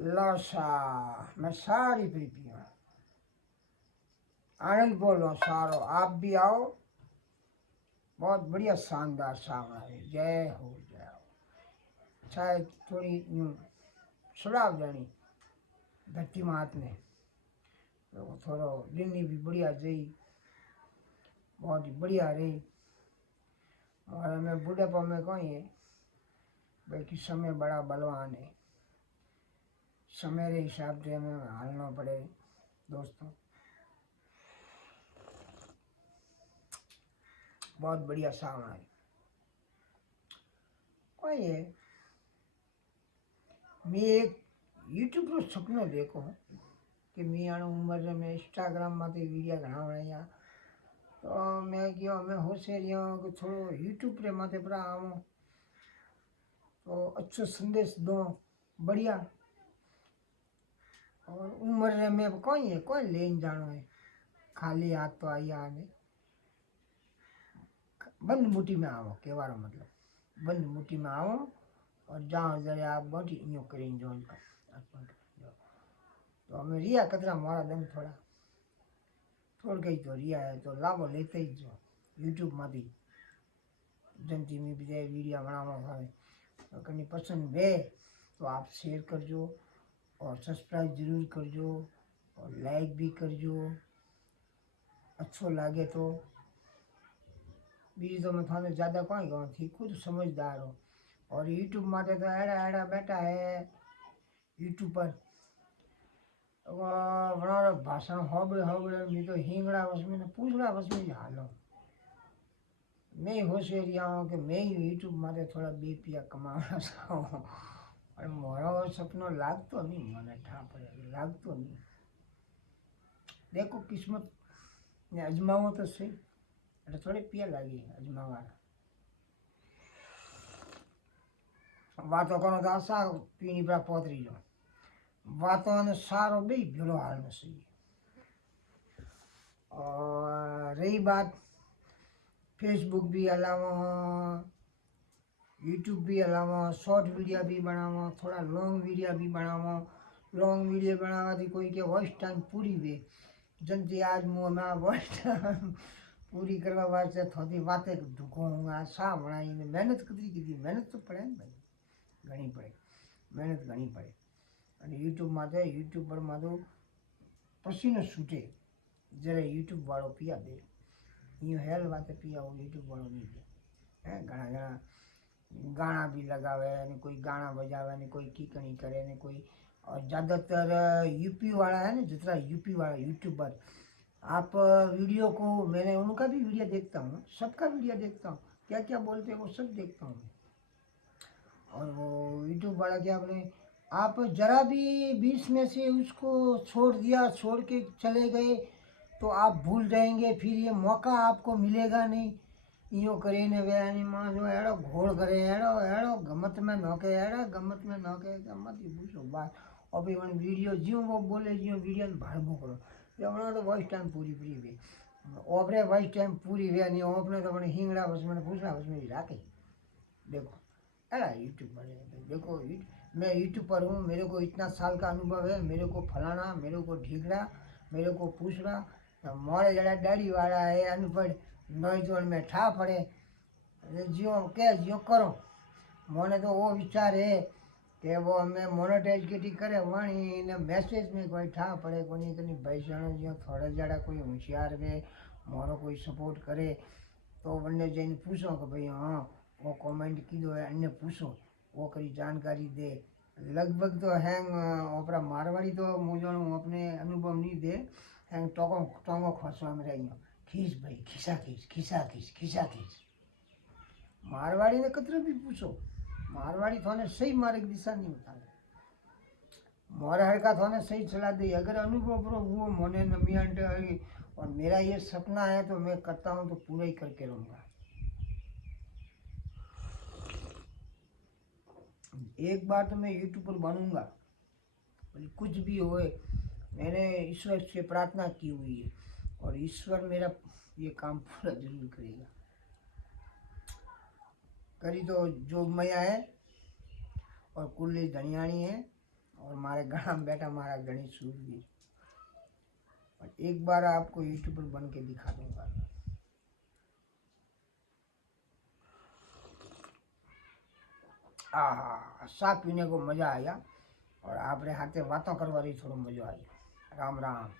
लो सा मैं सारी पी हूँ। आनंद बोलो सारो, आप भी आओ। बहुत बढ़िया शानदार सावन है। जय हो जय हो। शायद थोड़ी सुड़ाव जानी धरती मात ने तो थोड़ो दिन भी बढ़िया जई, बहुत ही बढ़िया रही। और हमें बुढ़ापा में कहिए भाई कि समय बड़ा बलवान है। समय के हिसाब से हमें हालना पड़े दोस्तों। बहुत बढ़िया सावन है। कहिए मैं एक यूट्यूब पर सपनो देखो कि मैं आने उम्र में इंस्टाग्राम में वीडियो घना बनाया तो मैं क्यों हमें होशियारियों कि थोड़ो यूट्यूब पे माथे पर आवो तो अच्छो संदेश दो बढ़िया। और उम्र में कोई लेन जानो है खाली हाथ तो आई आने बंद मुट्ठी में आओ केवारो मतलब बंद मुट्ठी में आओ और जाओ जरे आप बड़ी यूँ करें जो तो हमें रिया कतरा मारा दम थोड़ गई तो रिया है तो लाभो लेते ही जो यूट्यूब में भी जनती में भी जाए वीडियो बनावा है तो कहीं पसंद है तो आप शेयर करजो और सब्सक्राइब जरूर करजो और लाइक भी करजो अच्छो लगे तो। बीज तो मैं थाने ज़्यादा कौन कहूँ थी खुद समझदार हो। और यूट्यूब माटे तो एड़ा एड़ा बैठा है यूट्यूब पर बड़ा भाषण होबड़े होबड़े मैं तो हिंगड़ा बस में पूछड़ा बस में हालो मैं होशियारिया हूँ कि मैं यूट्यूब माटे थोड़ा बीपीया कमाना चाहूँ और मोरो सपनो लागतो नहीं મને ઠા પડે लागतो नहीं। देखो किस्मत ने अजमावो तो सही એટલે થોડી पिया लागी अजमावा वातो करो तो आशा पीनी पर पोतरी जो वातो ने सारो बे भेड़ो हाल में सही। और रही बात फेसबुक भी हलावो यूट्यूब भी हलावो शॉर्ट वीडियो भी बनावो थोड़ा लॉन्ग वीडियो भी बनावो। लॉन्ग वीडियो बनावा कोई के वॉइस टाइम पूरी वे जनती आज मुँह में वॉइस टाइम पूरी करवा वास्ते थोड़ी बातें ढूंढूंगा सा बनाई मेहनत कतरी मेहनत तो पड़े ने भाई घनी पड़े मेहनत घनी पड़े। और यूट्यूब में यूट्यूब पर माधो पसीनो छूटे जरा यूट्यूब वालों पिया दे यूँ हेल बातें पिया वो यूट्यूब वालों नहीं दे है घना घना गाना भी लगावे ने कोई गाना बजावे ने कोई कीकणी करे ने कोई। और ज़्यादातर यूपी वाला है ना जितना यूपी वाला यूट्यूबर आप वीडियो को मैंने उनका भी वीडियो देखता हूँ सबका वीडियो देखता हूँ क्या क्या बोलते हैं वो सब देखता हूँ। और वो यूट्यूब वाला क्या अपने आप जरा भी बीच में से उसको छोड़ दिया छोड़ के चले गए तो आप भूल जाएंगे फिर ये मौका आपको मिलेगा नहीं। यूँ करे ने वे माँ जो एड़ो घोड़ करे एड़ो एड़ो गमत में नौके एड़ा गमत में नौके गमत ही पूछो बात। और भी वन वीडियो ज्यों वो बोले ज्यों वीडियो में भाड़बो करो जब तो वॉइस टाइम पूरी पूरी वे ओपरे वॉइस टाइम पूरी वे नहीं ओपने तो मैंने हिंगड़ा बस मैंने पूछना बस मेरी राके देखो अरे यूट्यूब पर देखो मैं यूट्यूब पर हूँ मेरे को इतना साल का अनुभव है मेरे को फलाना मेरे को ढीकड़ा मेरे को पूछना मोरे जरा डैडी वाला है अनपढ़ नहीं तो में ठा पड़े जियो क्या जियो करो मोने तो वो विचार है कि वो हमें मोनेटाइज के करे वाणी ने मैसेज में कोई ठा पड़े कोनी कनी भैसाणो जियो थोड़े जड़ा कोई होशियार वे मोरो कोई सपोर्ट करे तो वन्ने जैन पूछो कि भाई हाँ वो कमेंट कीधो है अन्य पूछो वो करी जानकारी दे। लगभग तो हैंग ओपरा मारवाड़ी तो मुझे अपने अनुभव नहीं दे हैंग टोंगो टोंगो खोसवा में रही खींच भाई खिसा खींच खिसा खींच खिसा खींच मारवाड़ी ने कतरे भी पूछो मारवाड़ी थाने सही मार्ग दिशा नहीं बता मोर हड़का थाने सही चला दे अगर अनुभव प्रो हुआ मोने नमियाटे और मेरा ये सपना है तो मैं करता हूँ तो पूरा ही करके रहूँगा। एक बार तो मैं यूट्यूब पर बनूंगा कुछ भी होए मैंने ईश्वर से प्रार्थना की हुई है और ईश्वर मेरा ये काम पूरा जरूर करेगा। करी तो जोग मैया है और कुल्ली धनियाणी है और मारे गणा में बैठा मारा गणेश सूरवीर। और एक बार आपको यूट्यूब पर बन के दिखा दूंगा। सा पीने को मजा आया और आपरे हाथे बातों करवा रही थोड़ा मजा आया। राम राम।